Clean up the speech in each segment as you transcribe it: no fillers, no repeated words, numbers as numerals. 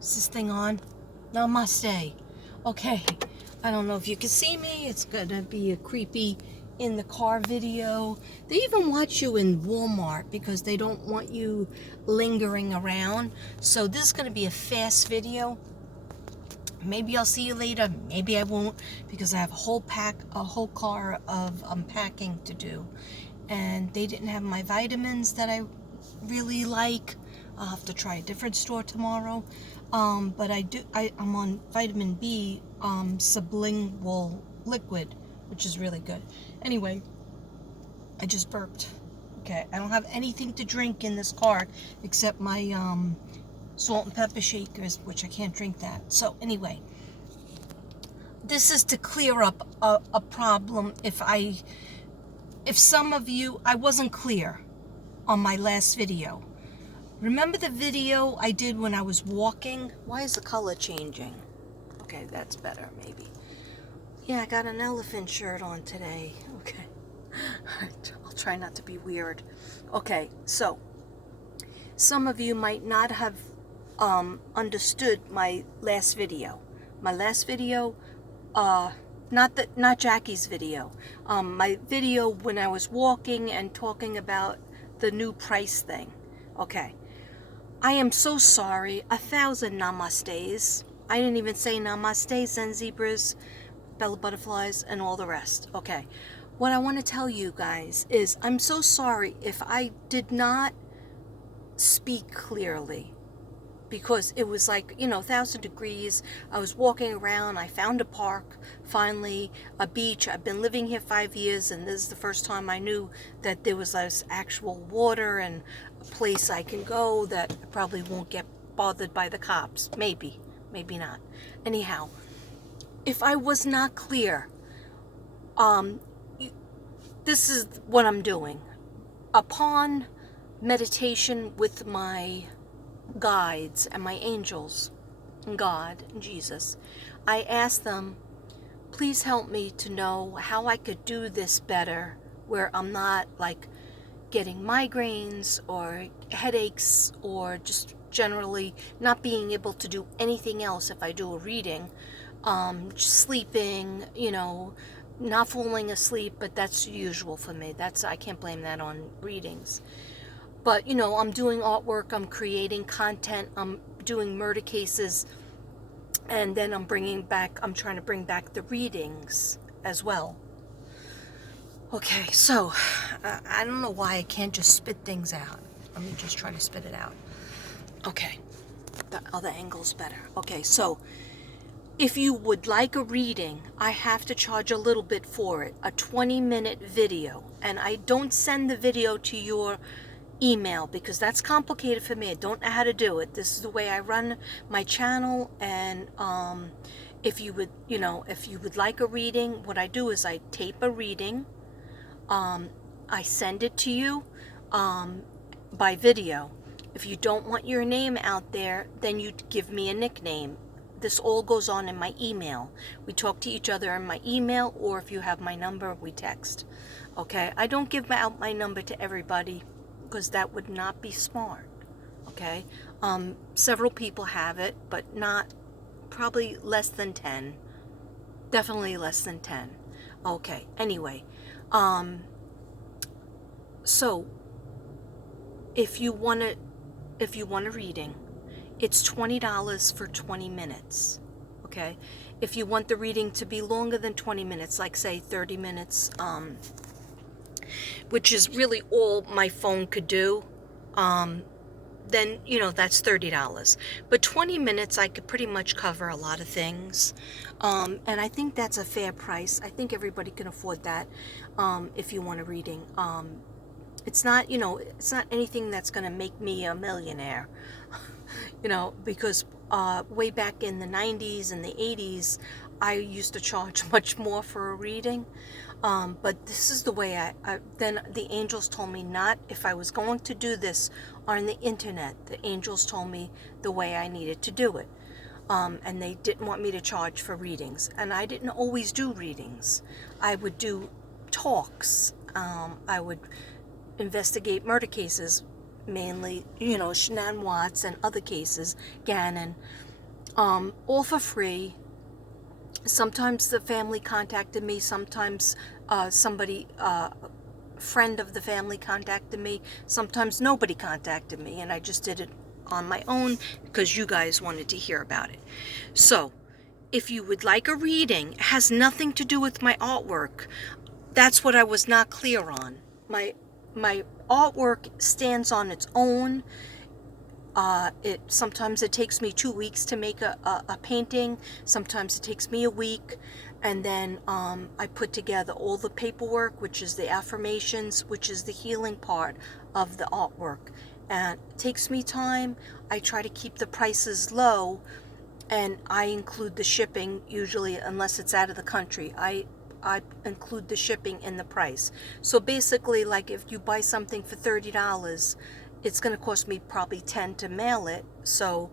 Is this thing on? Namaste. Okay, I don't know if you can see me. It's gonna be a creepy in the car video. They even watch you in Walmart because they don't want you lingering around. So this is gonna be a fast video. Maybe I'll see you later. Maybe I won't, because I have a whole car of unpacking to do. And they didn't have my vitamins that I really like. I'll have to try a different store tomorrow. But I'm on vitamin B sublingual liquid, which is really good. Anyway, I just burped. Okay, I don't have anything to drink in this car except my salt and pepper shakers, which I can't drink that. So anyway, this is to clear up a problem. If some of you, I wasn't clear on my last video. Remember the video I did when I was walking? Why is the color changing? Okay, that's better, maybe. Yeah, I got an elephant shirt on today. Okay. I'll try not to be weird. Okay, so some of you might not have understood my last video. My last video, not Jackie's video. My video when I was walking and talking about the new price thing. Okay. I am so sorry. 1,000 namastes. I didn't even say namaste, Zen zebras, bella butterflies, and all the rest. Okay. What I want to tell you guys is I'm so sorry if I did not speak clearly, because it was like, 1,000 degrees. I was walking around. I found a park, finally, a beach. I've been living here 5 years, and this is the first time I knew that there was this actual water and a place I can go that I probably won't get bothered by the cops. Maybe not. Anyhow, if I was not clear, this is what I'm doing. Upon meditation with my guides and my angels, and God and Jesus, I asked them, please help me to know how I could do this better, where I'm not like getting migraines or headaches or just generally not being able to do anything else if I do a reading, sleeping, not falling asleep, but that's usual for me. I can't blame that on readings. But, I'm doing artwork, I'm creating content, I'm doing murder cases, and then I'm trying to bring back the readings as well. Okay, so, I don't know why I can't just spit things out. Let me just try to spit it out. Okay, the other angle's better. Okay, so, if you would like a reading, I have to charge a little bit for it, a 20-minute video, and I don't send the video to your email because that's complicated for me. I don't know how to do it. This is the way I run my channel, and if you would like a reading, what I do is I tape a reading, I send it to you by video. If you don't want your name out there, then you give me a nickname. This all goes on in my email. We talk to each other in my email, or if you have my number, we text. Okay, I don't give out my number to everybody because that would not be smart. Okay, several people have it, but probably less than 10. Definitely less than 10. Okay, anyway, so if you want a reading, it's $20 for 20 minutes. Okay, if you want the reading to be longer than 20 minutes, like say 30 minutes, which is really all my phone could do, then, that's $30. But 20 minutes, I could pretty much cover a lot of things. And I think that's a fair price. I think everybody can afford that if you want a reading. It's not, it's not anything that's going to make me a millionaire, because way back in the 90s and the 80s, I used to charge much more for a reading. But this is the way then the angels told me not, if I was going to do this on the internet, the angels told me the way I needed to do it. And they didn't want me to charge for readings. And I didn't always do readings. I would do talks. I would investigate murder cases, mainly, Shanann Watts and other cases, Gannon. all for free. Sometimes the family contacted me, sometimes somebody, friend of the family contacted me, sometimes nobody contacted me, and I just did it on my own because you guys wanted to hear about it. So, if you would like a reading, it has nothing to do with my artwork. That's what I was not clear on. My artwork stands on its own. Sometimes it takes me 2 weeks to make a painting. Sometimes it takes me a week. And then I put together all the paperwork, which is the affirmations, which is the healing part of the artwork. And it takes me time. I try to keep the prices low, and I include the shipping usually, unless it's out of the country. I include the shipping in the price. So basically, like if you buy something for $30, it's going to cost me probably $10 to mail it, so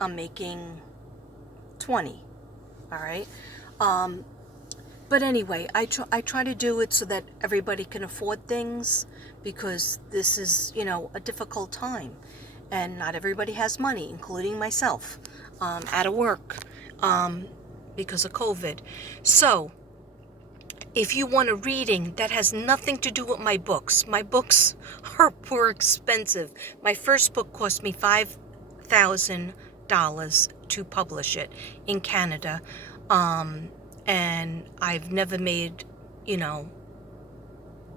I'm making $20. All right. But anyway, I try to do it so that everybody can afford things, because this is, a difficult time, and not everybody has money, including myself, out of work, because of COVID. So, if you want a reading that has nothing to do with my books are more expensive. My first book cost me $5,000 to publish it in Canada. And I've never made,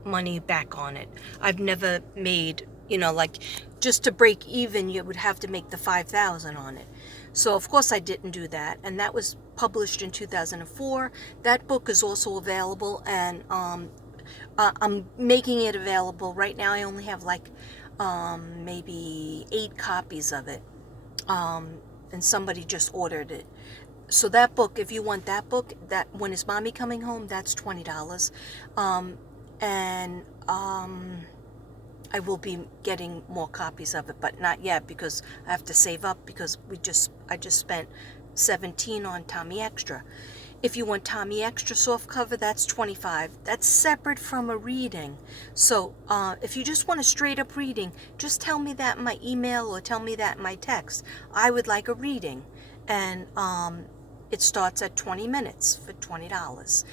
money back on it. I've never made, like, just to break even, you would have to make the $5,000 on it. So of course I didn't do that, and that was published in 2004. That book is also available, and I'm making it available right now. I only have like maybe 8 copies of it, and somebody just ordered it. So that book, if you want that book, that When Is Mommy Coming Home, that's $20. And I will be getting more copies of it, but not yet, because I have to save up, because I just spent $17 on Tommy Extra. If you want Tommy Extra softcover, that's $25. That's separate from a reading. So if you just want a straight up reading, just tell me that in my email or tell me that in my text. I would like a reading, and it starts at 20 minutes for $20.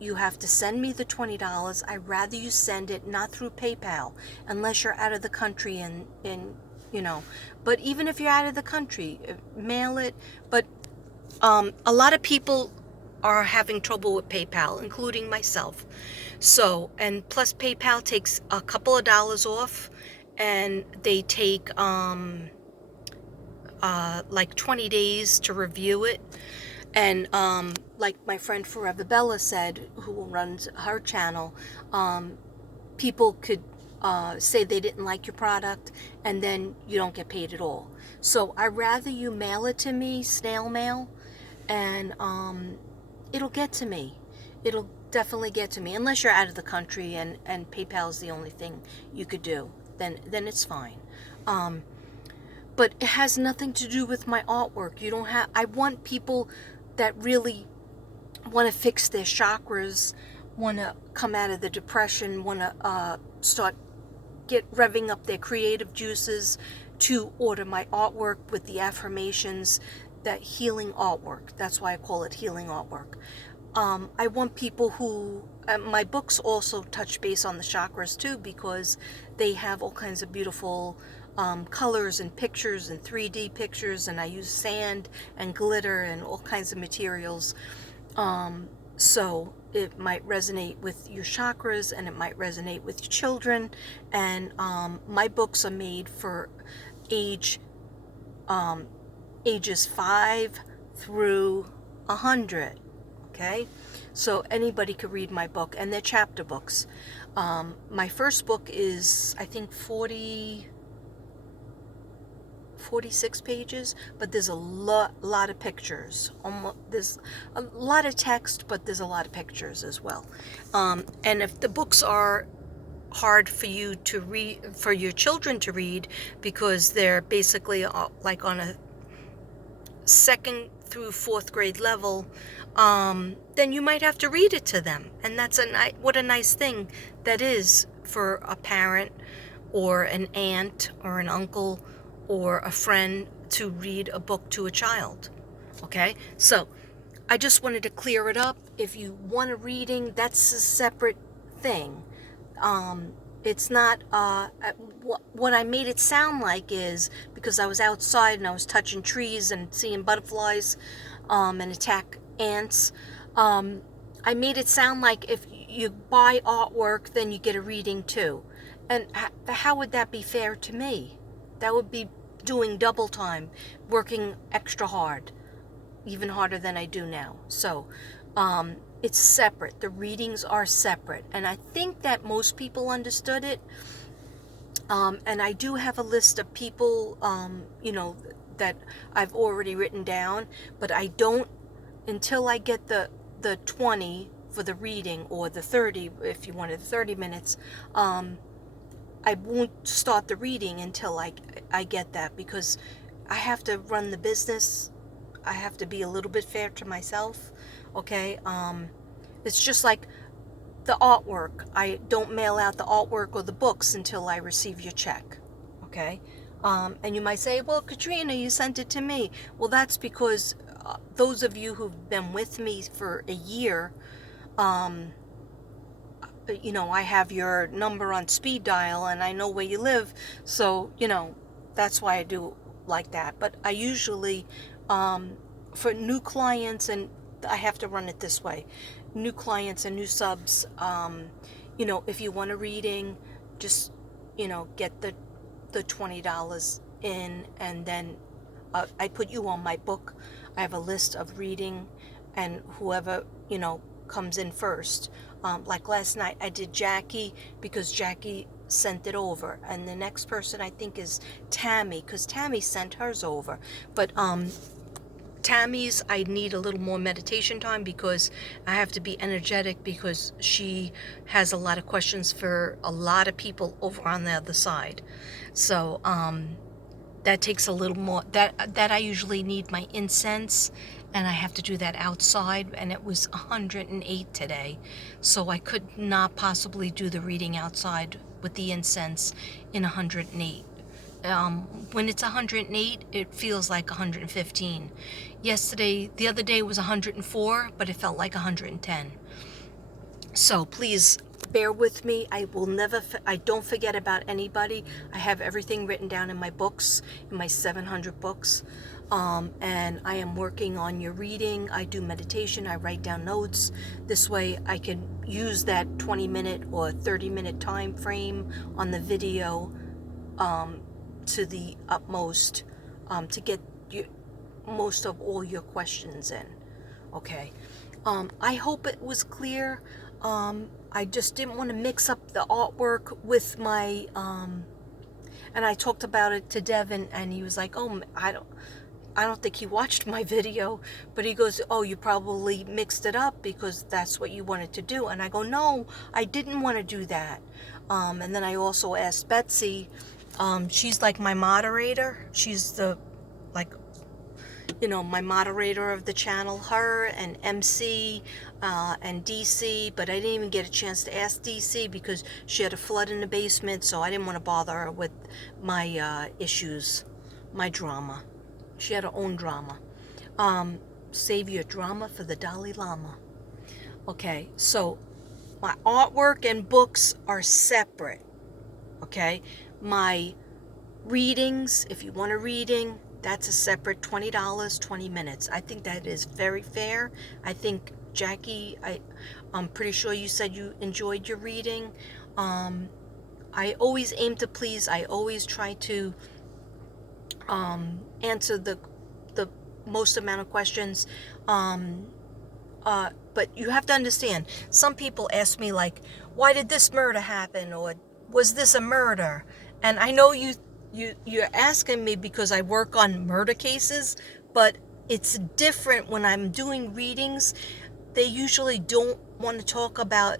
You have to send me the $20. I'd rather you send it not through PayPal, unless you're out of the country, and but even if you're out of the country, mail it. But a lot of people are having trouble with PayPal, including myself. So, and plus PayPal takes a couple of dollars off, and they take like 20 days to review it. And like my friend Forever Bella said, who runs her channel, people could say they didn't like your product, and then you don't get paid at all. So I'd rather you mail it to me, snail mail, and it'll get to me. It'll definitely get to me, unless you're out of the country and PayPal is the only thing you could do. Then it's fine. But it has nothing to do with my artwork. I want people that really want to fix their chakras, want to come out of the depression, want to start revving up their creative juices, to order my artwork with the affirmations, that healing artwork. That's why I call it healing artwork. I want people who, my books also touch base on the chakras too, because they have all kinds of beautiful colors and pictures and 3D pictures, and I use sand and glitter and all kinds of materials. So it might resonate with your chakras, and it might resonate with your children. And my books are made for ages 5 through 100. Okay, so anybody could read my book, and they're chapter books. My first book is, I think, 46 pages, but there's a lot of pictures. There's a lot of text, but there's a lot of pictures as well. And if the books are hard for you to read, for your children to read, because they're basically like on a 2nd through 4th grade level, then you might have to read it to them. And that's what a nice thing that is for a parent or an aunt or an uncle or a friend to read a book to a child. Okay, so I just wanted to clear it up. If you want a reading, that's a separate thing. It's not, what I made it sound like is because I was outside and I was touching trees and seeing butterflies and attack ants. I made it sound like if you buy artwork, then you get a reading too. And how would that be fair to me? That would be doing double time, working extra hard, even harder than I do now. So it's separate. The readings are separate. And I think that most people understood it. And I do have a list of people, that I've already written down, but I don't, until I get the 20 for the reading, or the 30 if you wanted 30 minutes, I won't start the reading until I get that, because I have to run the business. I have to be a little bit fair to myself, okay? It's just like the artwork. I don't mail out the artwork or the books until I receive your check, okay? And you might say, well, Katrina, you sent it to me. Well, that's because those of you who've been with me for a year, I have your number on speed dial and I know where you live. So, that's why I do like that. But I usually, for new clients, and I have to run it this way, new clients and new subs, if you want a reading, just, get the $20 in, and then I put you on my book. I have a list of reading, and whoever, comes in first. Like last night, I did Jackie because Jackie sent it over, and the next person I think is Tammy, because Tammy sent hers over. But Tammy's, I need a little more meditation time because I have to be energetic, because she has a lot of questions for a lot of people over on the other side. So that takes a little more, that I usually need my incense, and I have to do that outside, and it was 108 today, so I could not possibly do the reading outside with the incense in 108. When it's 108, it feels like 115. The other day was 104, but it felt like 110. So please bear with me. I don't forget about anybody. I have everything written down in my books, in my 700 books. And I am working on your reading. I do meditation. I write down notes. This way I can use that 20-minute or 30-minute time frame on the video to the utmost, to get most of all your questions in. Okay. I hope it was clear. I just didn't want to mix up the artwork with my, and I talked about it to Devin, and he was like, oh, I don't think he watched my video, but he goes, oh, you probably mixed it up because that's what you wanted to do. And I go, no, I didn't want to do that. And then I also asked Betsy, she's like my moderator. She's my moderator of the channel, her and MC and DC, but I didn't even get a chance to ask DC because she had a flood in the basement, so I didn't want to bother her with my issues, my drama. She had her own drama. Save your drama for the Dalai Lama. Okay, so my artwork and books are separate. Okay, my readings, if you want a reading, that's a separate $20, 20 minutes. I think that is very fair. I think, Jackie, I'm pretty sure you said you enjoyed your reading. I always aim to please. I always try to answer the most amount of questions. But you have to understand, some people ask me like, why did this murder happen? Or was this a murder? And I know you're asking me because I work on murder cases, but it's different when I'm doing readings. They usually don't want to talk about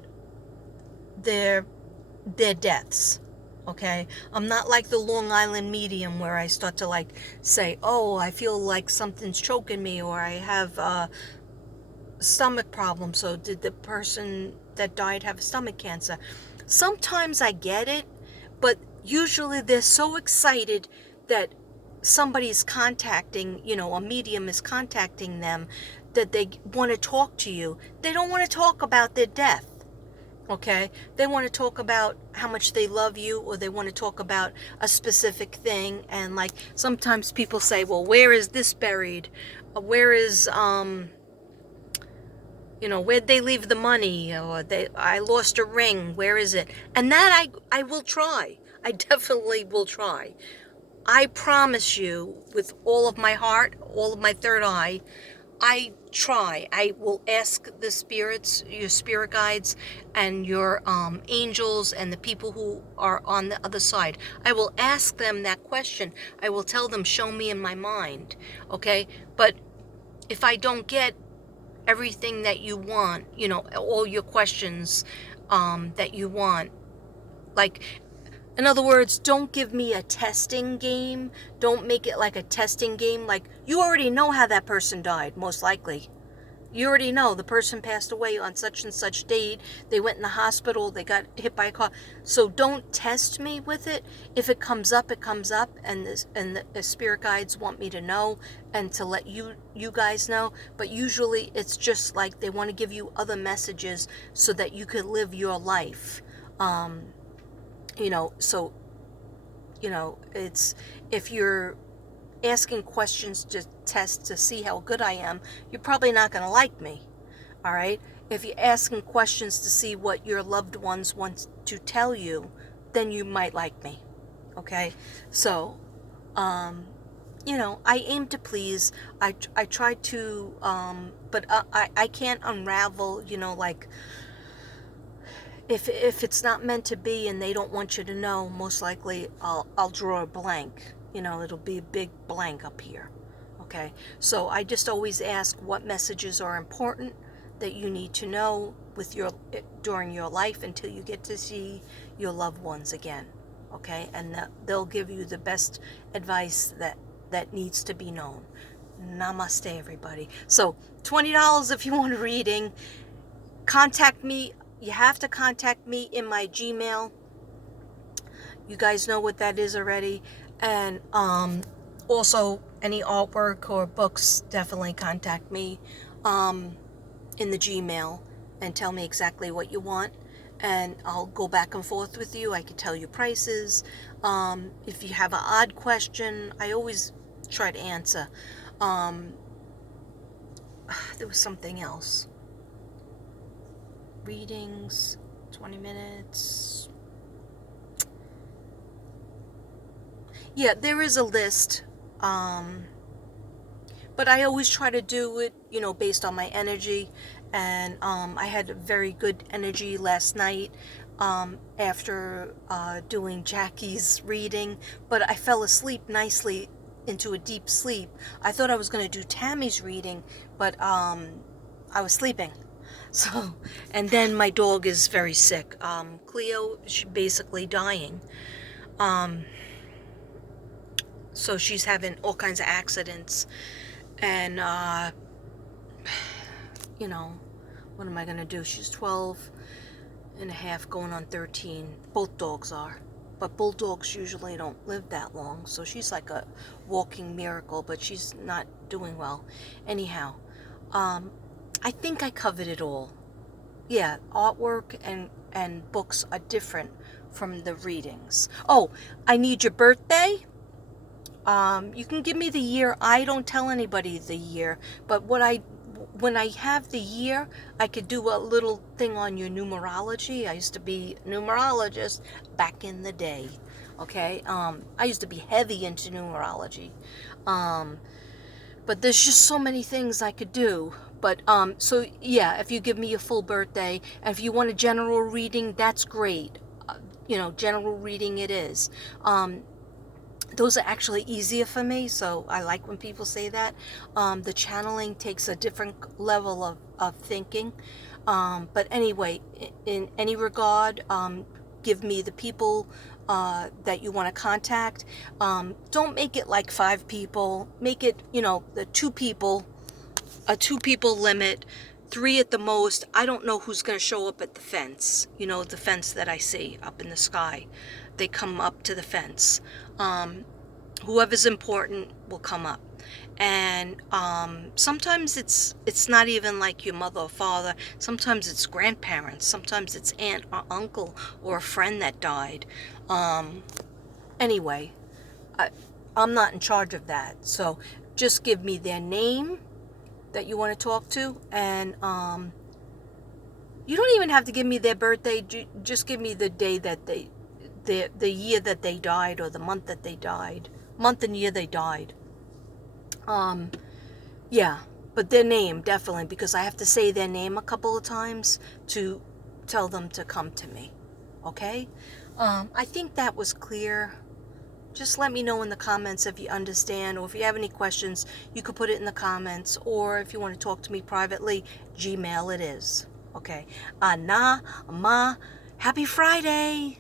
their deaths. Okay, I'm not like the Long Island medium where I start to say, oh, I feel like something's choking me, or I have a stomach problem. So did the person that died have stomach cancer? Sometimes I get it, but usually they're so excited that somebody's contacting, you know, a medium is contacting them, that they want to talk to you, they don't want to talk about their death. Okay, they want to talk about how much they love you, or they want to talk about a specific thing. And like sometimes people say, well, where is this buried? Where is you know, where'd they leave the money? Or I lost a ring, where is it? And that I will try. I definitely will try. I promise you, with all of my heart, all of my third eye, I try. I will ask the spirits, your spirit guides, and your angels, and the people who are on the other side. I will ask them that question. I will tell them, show me in my mind. Okay? But if I don't get everything that you want, you know, all your questions that you want, like, in other words, don't give me a testing game. Don't make it like a testing game. Like, you already know how that person died, most likely. You already know the person passed away on such and such date. They went in the hospital. They got hit by a car. So don't test me with it. If it comes up, it comes up, and the spirit guides want me to know and to let you guys know. But usually, it's just like they want to give you other messages so that you could live your life. You know, so, you know, it's, if you're asking questions to test to see how good I am, you're probably not going to like me. All right? If you're asking questions to see what your loved ones want to tell you, then you might like me. Okay? So, you know, I aim to please. I try to, but I can't unravel, you know, like, if it's not meant to be and they don't want you to know, most likely I'll draw a blank. You know, it'll be a big blank up here. Okay, so I just always ask what messages are important that you need to know with your during your life until you get to see your loved ones again. Okay, and they'll give you the best advice that needs to be known. Namaste, everybody. So $20 if you want a reading. Contact me. You have to contact me in my Gmail. You guys know what that is already. And also any artwork or books, definitely contact me in the Gmail and tell me exactly what you want. And I'll go back and forth with you. I can tell you prices. If you have an odd question, I always try to answer. There was something else. Readings, 20 minutes. Yeah, there is a list. But I always try to do it, you know, based on my energy. And I had a very good energy last night after doing Jackie's reading. But I fell asleep nicely into a deep sleep. I thought I was going to do Tammy's reading, but I was sleeping. So, and then my dog is very sick. Cleo, she's basically dying. So she's having all kinds of accidents. And, you know, what am I going to do? She's 12 and a half, going on 13. Both dogs are. But bulldogs usually don't live that long. So she's like a walking miracle, but she's not doing well. Anyhow, I think I covered it all. Yeah, artwork and books are different from the readings. Oh, I need your birthday. You can give me the year. I don't tell anybody the year, but when I have the year, I could do a little thing on your numerology. I used to be a numerologist back in the day. Okay, I used to be heavy into numerology. But there's just so many things I could do. But, so yeah, if you give me a full birthday, and if you want a general reading, that's great. You know, general reading it is. Those are actually easier for me, so I like when people say that. The channeling takes a different level of thinking. But anyway, in any regard, give me the people that you want to contact. Don't make it like 5 people. Make it, you know, the 2 people, a 2 people limit, 3 at the most. I don't know who's going to show up at the fence. You know, the fence that I see up in the sky. They come up to the fence. whoever's important will come up. And sometimes it's not even like your mother or father. Sometimes it's grandparents. Sometimes it's aunt or uncle or a friend that died. Anyway, I'm not in charge of that. So just give me their name that you want to talk to, and you don't even have to give me their birthday. Just give me the day that the year that they died, or the month that they died, month and year they died. Yeah, but their name, definitely, because I have to say their name a couple of times to tell them to come to me. Okay? I think that was clear. Just let me know in the comments if you understand, or if you have any questions, you could put it in the comments, or if you want to talk to me privately, Gmail it is. Okay. Happy Friday!